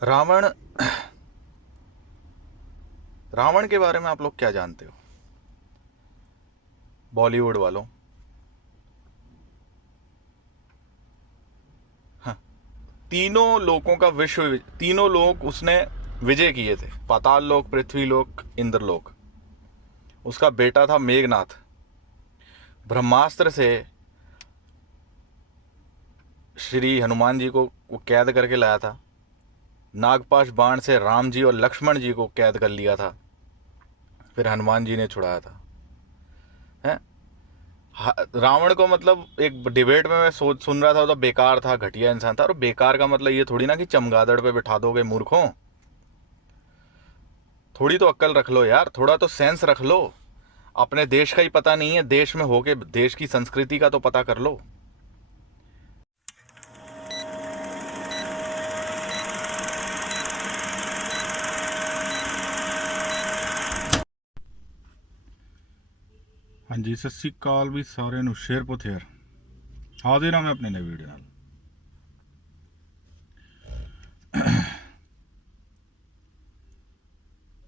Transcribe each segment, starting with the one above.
रावण रावण के बारे में आप लोग क्या जानते हो, बॉलीवुड वालों? हाँ, तीनों लोकों का तीनों लोक उसने विजय किए थे। पाताल लोक, पृथ्वी लोक, इंद्रलोक। उसका बेटा था मेघनाथ। ब्रह्मास्त्र से श्री हनुमान जी को वो कैद करके लाया था। नागपाश बाण से राम जी और लक्ष्मण जी को कैद कर लिया था, फिर हनुमान जी ने छुड़ाया था। हैं? रावण को मतलब एक डिबेट में मैं सोच सुन रहा था, तो बेकार था, घटिया इंसान था। और बेकार का मतलब ये थोड़ी ना कि चमगादड़ पे बिठा दोगे मूर्खों। थोड़ी तो अक्ल रख लो यार, थोड़ा तो सेंस रख लो। अपने देश का ही पता नहीं है, देश में होके देश की संस्कृति का तो पता कर लो। हाँ जी, सत श्री अकाल भी सारे नु शेर पुथेर। हाजिर हाँ मैं अपने नए वीडियो नाल।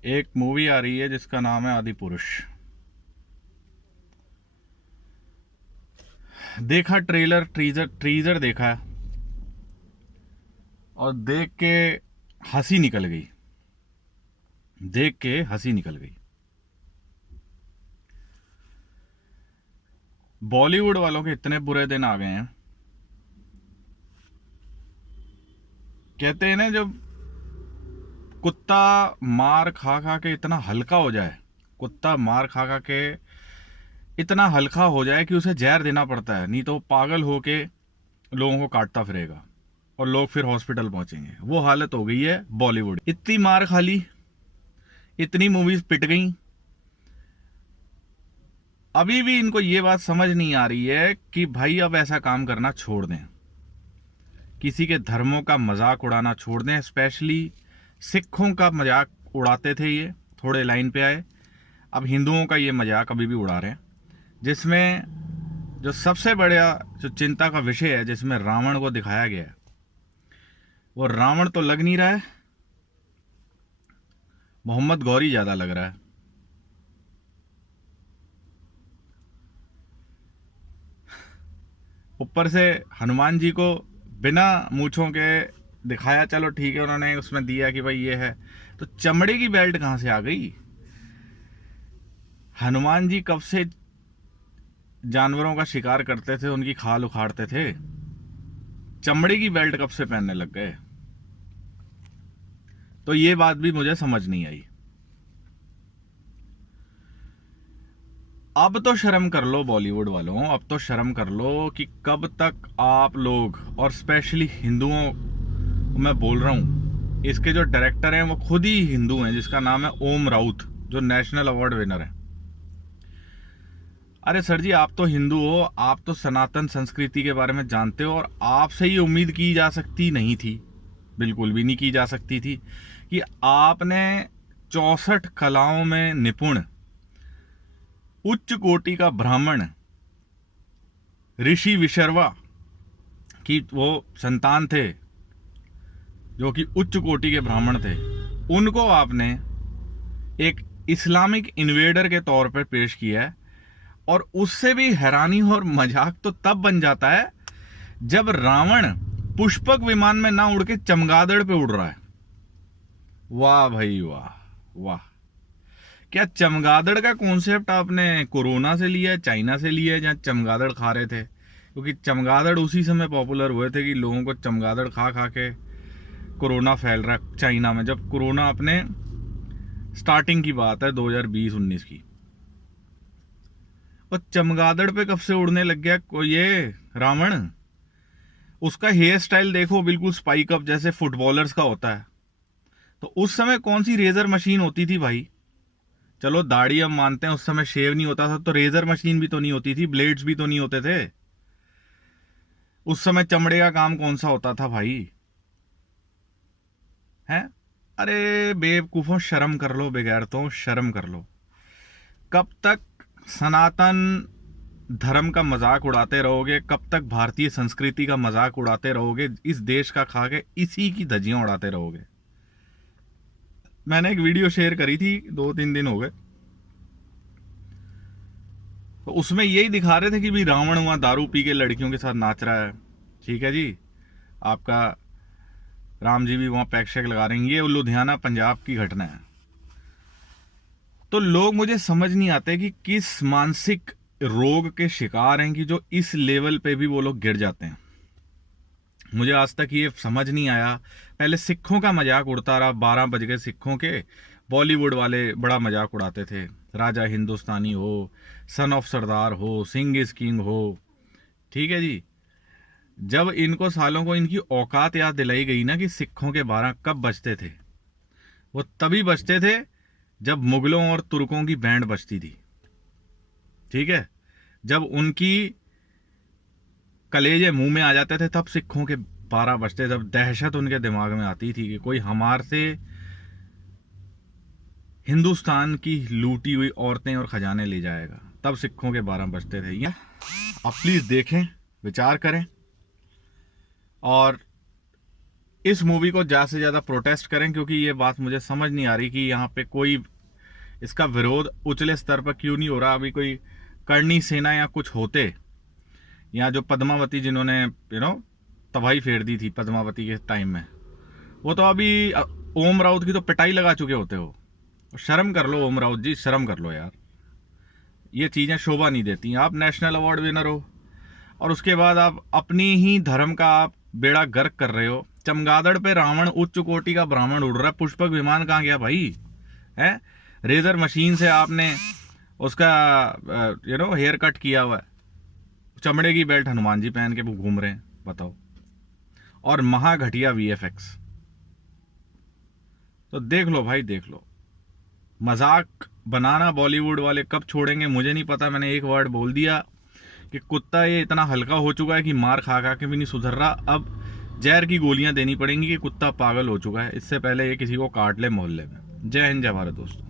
एक मूवी आ रही है जिसका नाम है आदि पुरुष। देखा ट्रेलर, ट्रीजर देखा और देख के हंसी निकल गई। देख के हंसी निकल गई। बॉलीवुड वालों के इतने बुरे दिन आ गए हैं। कहते हैं ना, जब कुत्ता मार खा खा के इतना हल्का हो जाए, कुत्ता मार खा खा के इतना हल्का हो जाए कि उसे जहर देना पड़ता है, नहीं तो वो पागल होके लोगों को काटता फिरेगा और लोग फिर हॉस्पिटल पहुंचेंगे। वो हालत हो गई है बॉलीवुड। इतनी मार खा ली, इतनी मूवीज पिट गई, अभी भी इनको ये बात समझ नहीं आ रही है कि भाई अब ऐसा काम करना छोड़ दें। किसी के धर्मों का मजाक उड़ाना छोड़ दें। स्पेशली सिखों का मजाक उड़ाते थे ये, थोड़े लाइन पे आए। अब हिंदुओं का ये मजाक अभी भी उड़ा रहे हैं, जिसमें जो सबसे बड़ा जो चिंता का विषय है, जिसमें रावण को दिखाया गया है, वो रावण तो लग नहीं रहा है, मोहम्मद गौरी ज्यादा लग रहा है। ऊपर से हनुमान जी को बिना मूछों के दिखाया, चलो ठीक है, उन्होंने उसमें दिया कि भाई ये है, तो चमड़े की बेल्ट कहां से आ गई? हनुमान जी कब से जानवरों का शिकार करते थे, उनकी खाल उखाड़ते थे, चमड़े की बेल्ट कब से पहनने लग गए? तो ये बात भी मुझे समझ नहीं आई। अब तो शर्म कर लो बॉलीवुड वालों, अब तो शर्म कर लो कि कब तक आप लोग, और स्पेशली हिंदुओं मैं बोल रहा हूं, इसके जो डायरेक्टर हैं वो खुद ही हिंदू हैं, जिसका नाम है ओम राउत, जो नेशनल अवार्ड विनर है। अरे सर जी, आप तो हिंदू हो, आप तो सनातन संस्कृति के बारे में जानते हो, और आपसे ही उम्मीद की जा सकती नहीं थी, बिल्कुल भी नहीं की जा सकती थी, कि आपने 64 कलाओं में निपुण, उच्च कोटि का ब्राह्मण, ऋषि विशर्वा की वो संतान थे, जो कि उच्च कोटि के ब्राह्मण थे, उनको आपने एक इस्लामिक इन्वेडर के तौर पर पेश किया है। और उससे भी हैरानी और मजाक तो तब बन जाता है जब रावण पुष्पक विमान में ना उड़ के चमगादड़ पे उड़ रहा है। वाह भाई वाह वाह। क्या चमगादड़ का कॉन्सेप्ट आपने कोरोना से लिया है, चाइना से लिया है, जहां चमगादड़ खा रहे थे? क्योंकि चमगादड़ उसी समय पॉपुलर हुए थे कि लोगों को चमगादड़ खा खा के कोरोना फैल रहा है चाइना में, जब कोरोना अपने स्टार्टिंग की बात है 2020-19 की। और चमगादड़ पे कब से उड़ने लग गया ये रावण? उसका हेयर स्टाइल देखो, बिल्कुल स्पाइक अप जैसे फुटबॉलर्स का होता है। तो उस समय कौन सी रेजर मशीन होती थी भाई? चलो दाढ़ी हम मानते हैं, उस समय शेव नहीं होता था, तो रेजर मशीन भी तो नहीं होती थी, ब्लेड्स भी तो नहीं होते थे। उस समय चमड़े का काम कौन सा होता था भाई? हैं? अरे बेवकूफों, शर्म कर लो, बेगैरतों शर्म कर लो। कब तक सनातन धर्म का मजाक उड़ाते रहोगे? कब तक भारतीय संस्कृति का मजाक उड़ाते रहोगे? इस देश का खा के इसी की धज्जियां उड़ाते रहोगे? मैंने एक वीडियो शेयर करी थी 2-3 दिन हो गए, तो उसमें यही दिखा रहे थे कि भाई रावण वहां दारू पी के लड़कियों के साथ नाच रहा है, ठीक है जी, आपका राम जी भी वहां पैक शैक लगा रहे हैं। ये लुधियाना पंजाब की घटना है। तो लोग मुझे समझ नहीं आते कि किस मानसिक रोग के शिकार हैं कि जो इस लेवल पे भी वो लोग गिर जाते हैं। मुझे आज तक ये समझ नहीं आया। पहले सिखों का मजाक उड़ता रहा, 12 बज गए सिखों के, बॉलीवुड वाले बड़ा मजाक उड़ाते थे, राजा हिंदुस्तानी हो, सन ऑफ सरदार हो, सिंह इज किंग हो, ठीक है जी। जब इनको सालों को इनकी औकात याद दिलाई गई ना कि सिखों के 12 कब बजते थे, वो तभी बजते थे जब मुगलों और तुर्कों की बैंड बजती थी, ठीक है। जब उनकी कलेजे मुंह में आ जाते थे तब सिखों के 12 बजते, जब दहशत उनके दिमाग में आती थी कि कोई हमारे से हिंदुस्तान की लूटी हुई औरतें और खजाने ले जाएगा, तब सिखों के 12 बजते थे। ये आप प्लीज देखें, विचार करें और इस मूवी को ज़्यादा से ज़्यादा प्रोटेस्ट करें, क्योंकि ये बात मुझे समझ नहीं आ रही कि यहाँ पे कोई इसका विरोध उचले स्तर पर क्यों नहीं हो रहा। अभी कोई करणी सेना या कुछ होते, या जो पद्मावती जिन्होंने तबाही फेर दी थी पद्मावती के टाइम में, वो तो अभी ओम राउत की तो पिटाई लगा चुके होते हो। शर्म कर लो ओम राउत जी, शर्म कर लो यार, ये चीज़ें शोभा नहीं देती। आप नेशनल अवार्ड विनर हो और उसके बाद आप अपनी ही धर्म का आप बेड़ा गर्क कर रहे हो। चमगादड़ पे रावण उच्च कोटि का ब्राह्मण उड़ रहा है, पुष्पक विमान कहाँ गया भाई है? रेजर मशीन से आपने उसका हेयर कट किया हुआ है, चमड़े की बेल्ट हनुमान जी पहन के वो घूम रहे हैं, बताओ। और महा घटिया VFX। तो देख लो भाई, देख लो, मजाक बनाना बॉलीवुड वाले कब छोड़ेंगे मुझे नहीं पता। मैंने एक वर्ड बोल दिया कि कुत्ता ये इतना हल्का हो चुका है कि मार खा खा के भी नहीं सुधर रहा, अब जहर की गोलियां देनी पड़ेंगी कि कुत्ता पागल हो चुका है, इससे पहले ये किसी को काट ले मोहल्ले में। जय हिंद, जय भारत दोस्तों।